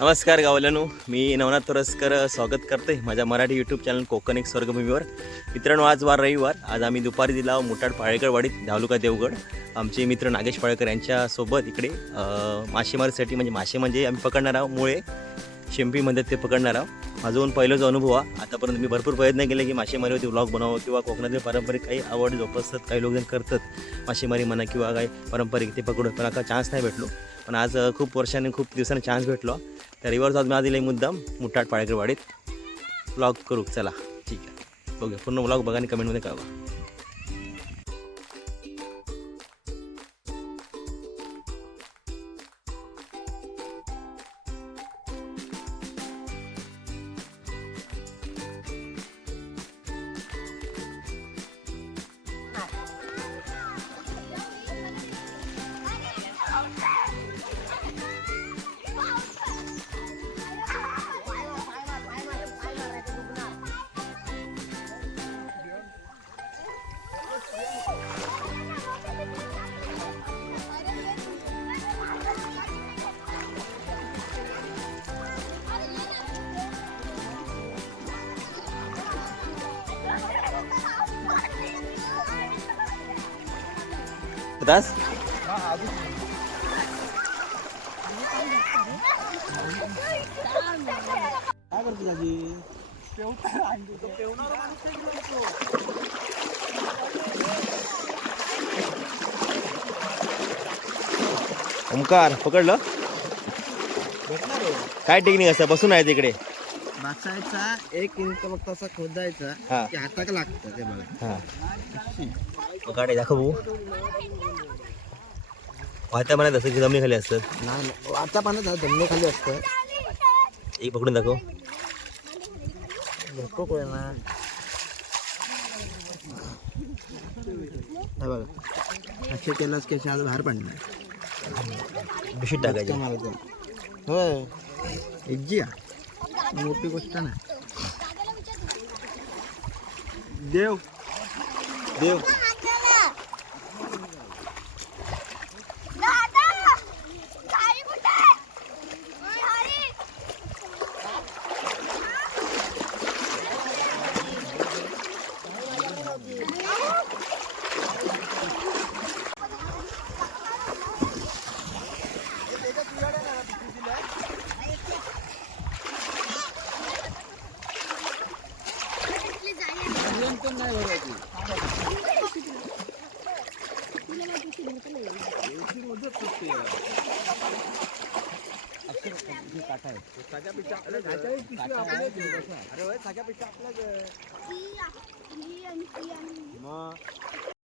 नमस्कार गावल्यानो मी नवनाथ तोरसकर स्वागत करते माझ्या मराठी यूट्यूब चॅनल कोकण एक स्वर्गभूमीवर. मित्रांनो आज वार रविवार. आज आम्ही दुपारी दिला मुठाड पाळेकरवाडीत धावलुका देवगड. आमचे मित्र नागेश पाळेकर यांच्यासोबत इकडे मासेमारीसाठी म्हणजे मासे म्हणजे आम्ही पकडणार आहोत मुळे शिंपीमध्ये ते पकडणार आहोत. माझा पण पहिलाच अनुभव आहे आतापर्यंत मी भरपूर प्रयत्न केले की मासेमारीवरती व्लॉग बनावं किंवा कोकणातील पारंपरिक काही आवड जोपासतात काही लोकजण करतात. मासेमारी म्हणा किंवा काही पारंपरिक ते पकडून पण आता चान्स नाही भेटलो. पण आज खूप वर्षांनी खूप दिवसांनी चान्स भेटलो. त्या रिव्हर्स आज मी आज दिला मुद्दाम मुठाट पाळेकरवाडीत. ब्लॉग करू चला. ठीक आहे. बघूया पूर्ण ब्लॉग बघा आणि कमेंटमध्ये कळवा. दास? काय करतो दाजी ओमकार पकडलं? काय टेक्निक असतं बसून आहे तिकडे. बसायचा एक इंच फक्त असा खोदायचा हा. की हाताक लागतं ते बघा. हां. गाडी दाखव वाहत्या म्हणत असं की जमिनी खाली असतात नाही. नाही. आता पाण्यात जमिनी खाली असतं. एक पकडून दाखव. नको कोय ना. हे बघा. असे केलंच की आज बाहेर पडणार. बिशीट टाकायची. मारायचं. होय. इज्जी आहे. मोठी गोष्ट नाही देव देव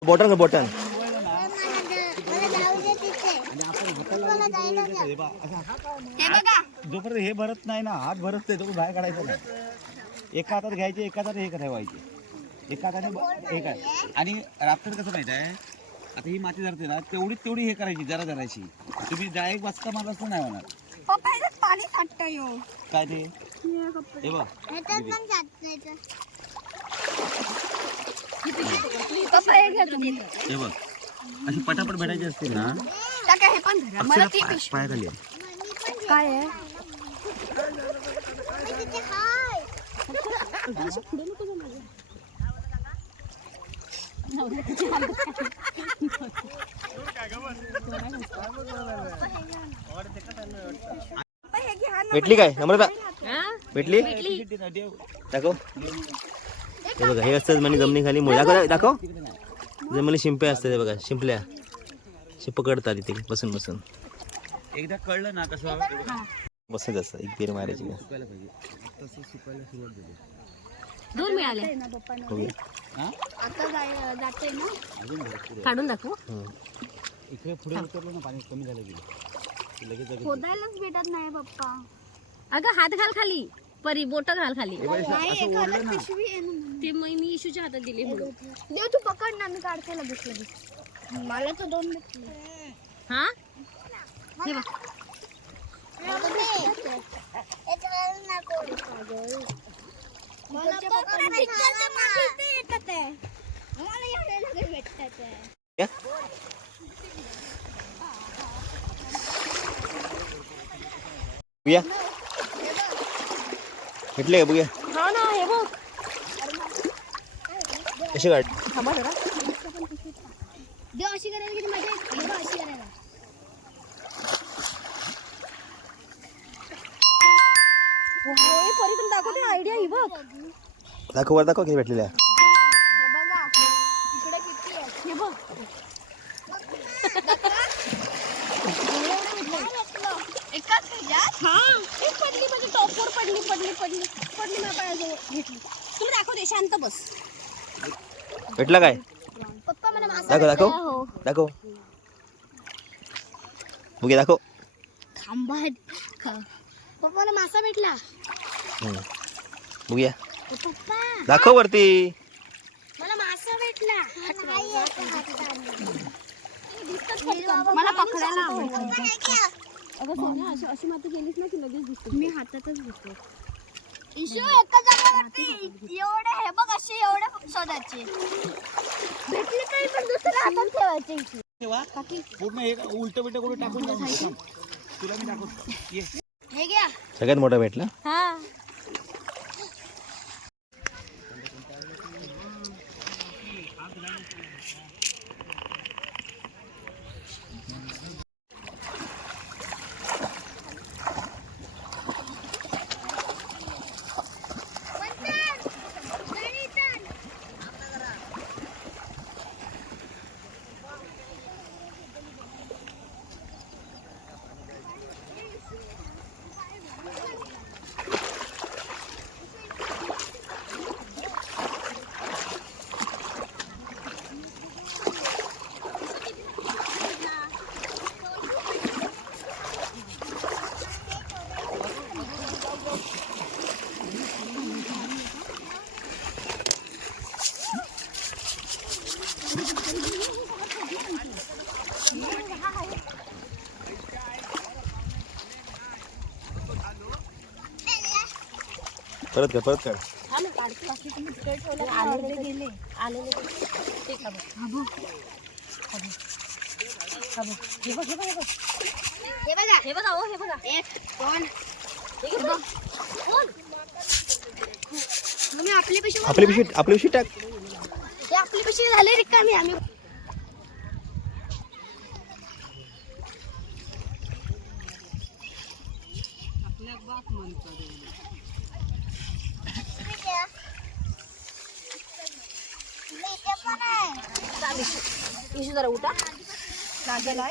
बॉटन बॉटन जोपर्यंत हे भरत नाही ना हात भरत नाही तो बाहेर काढायचा नाही. एका हातात घ्यायचे एका हातात हे ठेवायचे. एका हाताने हे काय आणि राफ्टर कसं माहीत आहे? आता ही माती धरते ना तेवढी तेवढी हे करायची जरा जरायची तुम्ही डायरेक्ट वाचता मारला असतं नाही होणार. पप्पा ह्याच्यात पाणी साठतं यो. काय ते? हे बघ. पप्पा हे घ्या तुम्ही. हे बघ. अशी पटापट भेटायची असते ना. टाका हे पण धरा. मला ती पाय- आहे. काय आहे? हे. भेटली काय? नम्रता? भेटली? देव दाखव. हे बघा हे असतात म्हणजे जमिनी खाली मुळे दाखव. दाखव. जमिनी शिंपे असतात हे बघा शिंपल्या. शे पकडतात इथे बसून बसून. एकदा कळलं ना कसं बसत असतं एक गेर मारायची. दोन मिळाले. हा. काढून दाखवू. इकडे पुढे उतरलं ना पाणी कमी झालं की. लगेच खोदायलाच भेटत नाही पप्पा. अगं हात घाल खाली. परी बोट घाल खाली. ते मग मी इशूच्या हातात दिले देव तू पकड ना मी काढते लगेच लगेच. मला तर दोन भेटले. हा? हे बघ. या. भेटले का? बघूया. हा ना हे बघ. कशी काढ थांबा जरा. देव अशी करायला किती मजा येते हे बघ अशी करायला दाखवते आयडिया ही बघ. दाखव वर दाखव किती भेटलेल्या. हे बघ. एकाच ह्याच्यात हा एक पडली म्हणजे टॉपवर पडली पडली पडली पडली माझ्या पायाजवळ. घेतली तुला दाखवते शांत बस. भेटला काय? पप्पा मला मासा दाखव दाखव. हो. दाखव. बघूया दाखव. थांबा. पप्पा मला मासा भेटला. बघूया. दाखव वरती. मला मासा भेटला. मला पकडायला अगं अशी अशी माती गेलीस ना की लगेच दिसते. मी हातातच घेतो इशू एका जागेवरती एवढे हे बघ असे एवढे शोधायचे. भेटले तरी पण दुसऱ्या हातात ठेवायचे. इशू तेव्हा पूर्ण हे उलट बिलट करून टाकून जाऊ नको. तुला मी दाखवतो. ये. हे घ्या. सगळ्यात मोठा भेटला. हा. परत कर परत कर आले काढते बाकी तुम्ही तिकडे ठेवलं आलेले गेले आलेले ते का बघ हा बघ हा बघ. हा बघ. हे बघ हे बघ हे बघ हे बघा हे बघा ओ हे बघा एक दोन हे बघ कोण मम्मी आपली पिशवी आपली पिशवी आपली पिशवी टाक हे आपली पिशवी झाली रिकामी आम्ही इशू जरा उठा. लागेला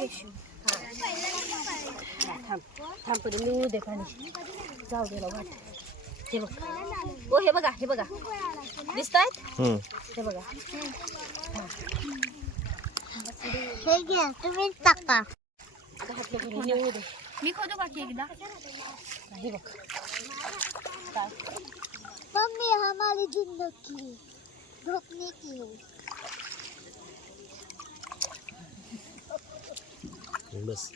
थांब थांब पहिले लिहू दे पाणी. जाऊ दे वाट हे बघ. ओ हे बघा हे बघा. दिसत आहेत. हे बघा. हे घ्या तुम्ही टाका. लिहू दे. मी खोदू बाकी एकदा? हे बघ. मम्मी हमारी जिंदगी धोपने की हो बस